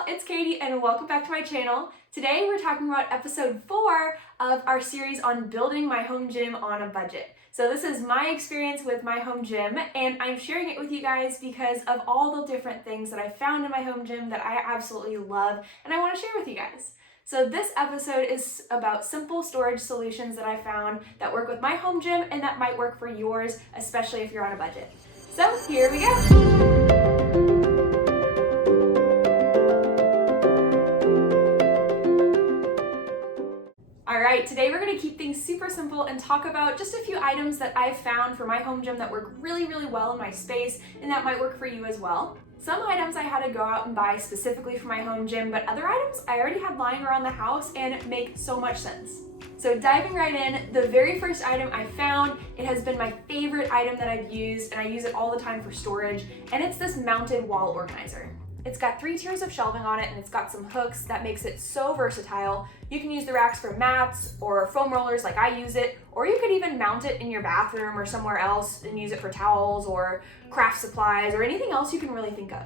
y'all, it's Katie and welcome back to my channel. Today we're talking about episode 4 of our series on building my home gym on a budget. So this is my experience with my home gym and I'm sharing it with you guys because of all the different things that I found in my home gym that I absolutely love and I want to share with you guys. So this episode is about simple storage solutions that I found that work with my home gym and that might work for yours, especially if you're on a budget. So here we go. Alright, today we're going to keep things super simple and talk about just a few items that I've found for my home gym that work really well in my space and that might work for you as well. Some items I had to go out and buy specifically for my home gym, but other items I already had lying around the house and make so much sense. So diving right in, the very first item I found, it has been my favorite item that I've used and I use it all the time for storage, and it's this mounted wall organizer. It's got 3 tiers of shelving on it and it's got some hooks that makes it so versatile. You can use the racks for mats or foam rollers like I use it, or you could even mount it in your bathroom or somewhere else and use it for towels or craft supplies or anything else you can really think of.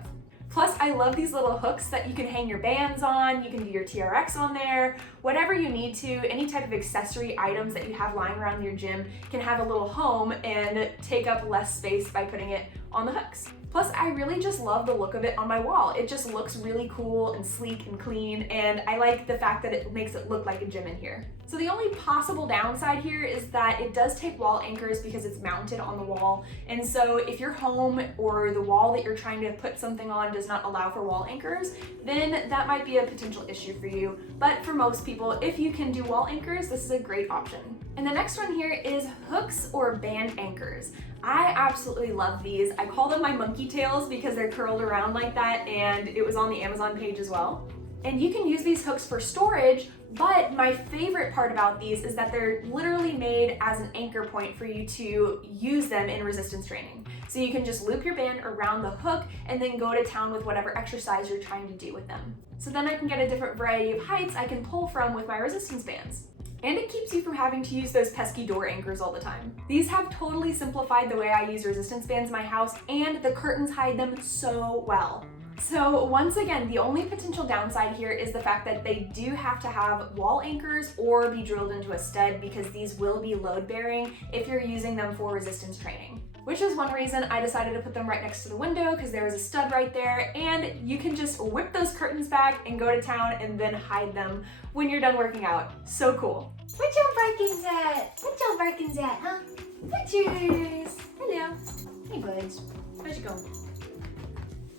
Plus, I love these little hooks that you can hang your bands on, you can do your TRX on there, whatever you need to, any type of accessory items that you have lying around your gym can have a little home and take up less space by putting it on the hooks. Plus, I really just love the look of it on my wall. It just looks really cool and sleek and clean, and I like the fact that it makes it look like a gym in here. So the only possible downside here is that it does take wall anchors because it's mounted on the wall. And so if your home or the wall that you're trying to put something on does not allow for wall anchors, then that might be a potential issue for you. But for most people, if you can do wall anchors, this is a great option. And the next one here is hooks or band anchors. I absolutely love these. I call them my monkey tails because they're curled around like that, and it was on the Amazon page as well. And you can use these hooks for storage, but my favorite part about these is that they're literally made as an anchor point for you to use them in resistance training. So you can just loop your band around the hook and then go to town with whatever exercise you're trying to do with them. So then I can get a different variety of heights I can pull from with my resistance bands. And it keeps you from having to use those pesky door anchors all the time. These have totally simplified the way I use resistance bands in my house, and the curtains hide them so well. So once again, the only potential downside here is the fact that they do have to have wall anchors or be drilled into a stud because these will be load bearing if you're using them for resistance training. Which is one reason I decided to put them right next to the window because there was a stud right there, and you can just whip those curtains back and go to town and then hide them when you're done working out. So cool. What your Barkins at? What your Barkins at, huh? Pictures. Hello. Hey, buds. Where'd you go?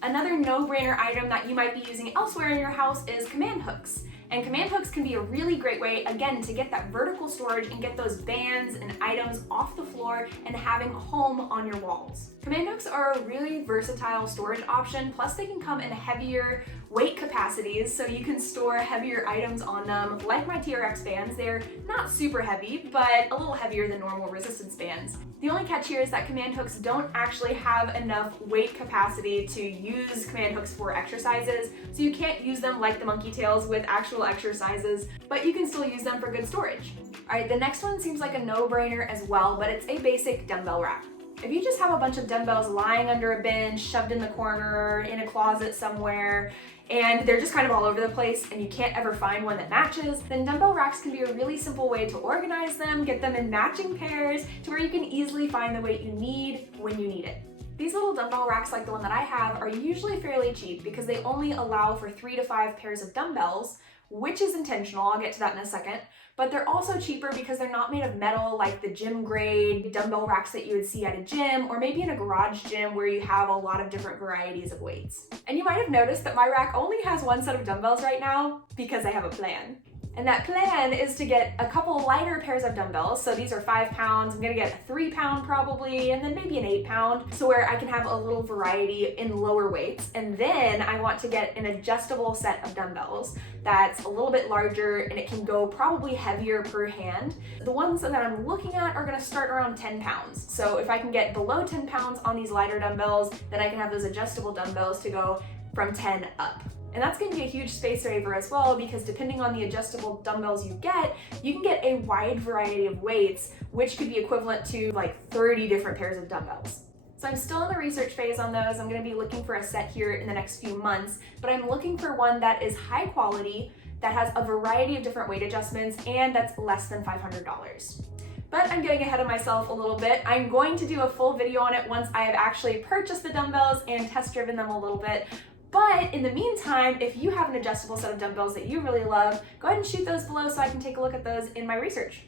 Another no-brainer item that you might be using elsewhere in your house is command hooks. And command hooks can be a really great way, again, to get that vertical storage and get those bands and items off the floor and having a home on your walls. Command hooks are a really versatile storage option, plus they can come in heavier weight capacities, so you can store heavier items on them. Like my TRX bands, they're not super heavy, but a little heavier than normal resistance bands. The only catch here is that command hooks don't actually have enough weight capacity to use command hooks for exercises, so you can't use them like the monkey tails with actual exercises, but you can still use them for good storage. Alright, the next one seems like a no-brainer as well, but it's a basic dumbbell rack. If you just have a bunch of dumbbells lying under a bench, shoved in the corner, in a closet somewhere, and they're just kind of all over the place and you can't ever find one that matches, then dumbbell racks can be a really simple way to organize them, get them in matching pairs to where you can easily find the weight you need when you need it. These little dumbbell racks like the one that I have are usually fairly cheap because they only allow for 3 to 5 pairs of dumbbells, which is intentional, I'll get to that in a second, but they're also cheaper because they're not made of metal like the gym grade dumbbell racks that you would see at a gym or maybe in a garage gym where you have a lot of different varieties of weights. And you might have noticed that my rack only has 1 set of dumbbells right now because I have a plan. And that plan is to get a couple lighter pairs of dumbbells. So these are 5 pounds. I'm gonna get a 3 pound probably, and then maybe an 8 pound. So where I can have a little variety in lower weights. And then I want to get an adjustable set of dumbbells that's a little bit larger and it can go probably heavier per hand. The ones that I'm looking at are gonna start around 10 pounds. So if I can get below 10 pounds on these lighter dumbbells, then I can have those adjustable dumbbells to go from 10 up. And that's going to be a huge space saver as well because depending on the adjustable dumbbells you can get a wide variety of weights, which could be equivalent to like 30 different pairs of dumbbells. So So I'm still in the research phase on those. I'm gonna be looking for a set here in the next few months, but I'm looking for one that is high quality, that has a variety of different weight adjustments, and that's less than $500. But I'm getting ahead of myself a little bit. I'm going to do a full video on it once I have actually purchased the dumbbells and test driven them a little bit. But in the meantime, if you have an adjustable set of dumbbells that you really love, go ahead and shoot those below so I can take a look at those in my research.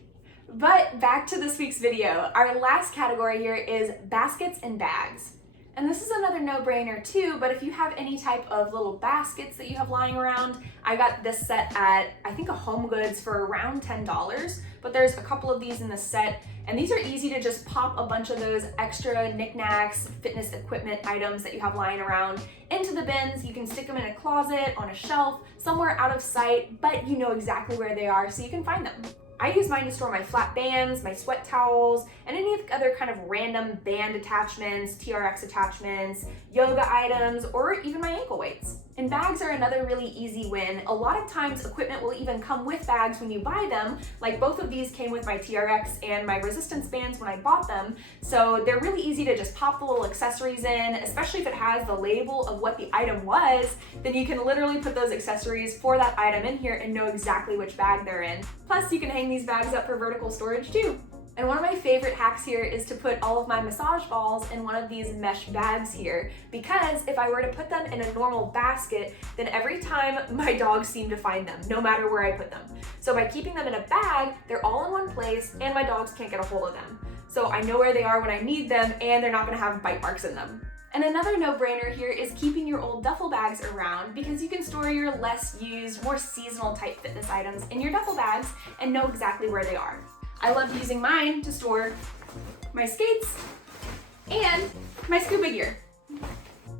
But back to this week's video. Our last category here is baskets and bags. And this is another no-brainer too, but if you have any type of little baskets that you have lying around, I got this set at, I think, a Home Goods for around $10, but there's a couple of these in the set, and these are easy to just pop a bunch of those extra knickknacks, fitness equipment items that you have lying around into the bins. You can stick them in a closet, on a shelf, somewhere out of sight, but you know exactly where they are so you can find them. I use mine to store my flat bands, my sweat towels, and any other kind of random band attachments, TRX attachments, yoga items, or even my ankle weights. And bags are another really easy win. A lot of times equipment will even come with bags when you buy them, like both of these came with my TRX and my resistance bands when I bought them. So they're really easy to just pop the little accessories in, especially if it has the label of what the item was, then you can literally put those accessories for that item in here and know exactly which bag they're in. Plus you can hang these bags up for vertical storage too. And one of my favorite hacks here is to put all of my massage balls in one of these mesh bags here, because if I were to put them in a normal basket, then every time my dogs seem to find them, no matter where I put them. So by keeping them in a bag, they're all in one place and my dogs can't get a hold of them. So I know where they are when I need them and they're not gonna have bite marks in them. And another no-brainer here is keeping your old duffel bags around, because you can store your less used, more seasonal type fitness items in your duffel bags and know exactly where they are. I love using mine to store my skates and my scuba gear.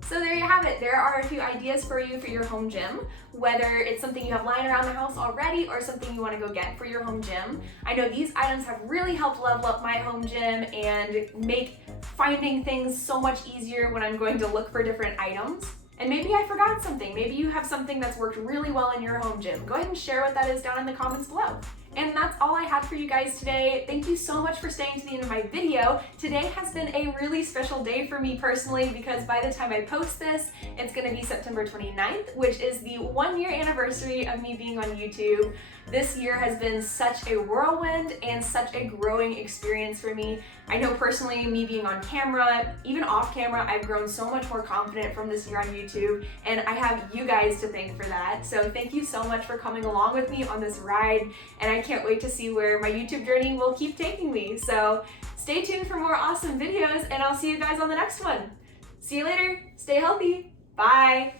So there you have it. There are a few ideas for you for your home gym, whether it's something you have lying around the house already or something you want to go get for your home gym. I know these items have really helped level up my home gym and make finding things so much easier when I'm going to look for different items. And maybe I forgot something. Maybe you have something that's worked really well in your home gym. Go ahead and share what that is down in the comments below. And that's all I had for you guys today. Thank you so much for staying to the end of my video. Today has been a really special day for me personally, because by the time I post this, it's gonna be September 29th, which is the 1-year anniversary of me being on YouTube. This year has been such a whirlwind and such a growing experience for me. I know personally, me being on camera, even off camera, I've grown so much more confident from this year on YouTube, and I have you guys to thank for that. So thank you so much for coming along with me on this ride, and I can't wait to see where my YouTube journey will keep taking me. So stay tuned for more awesome videos, and I'll see you guys on the next one. See you later, stay healthy, bye.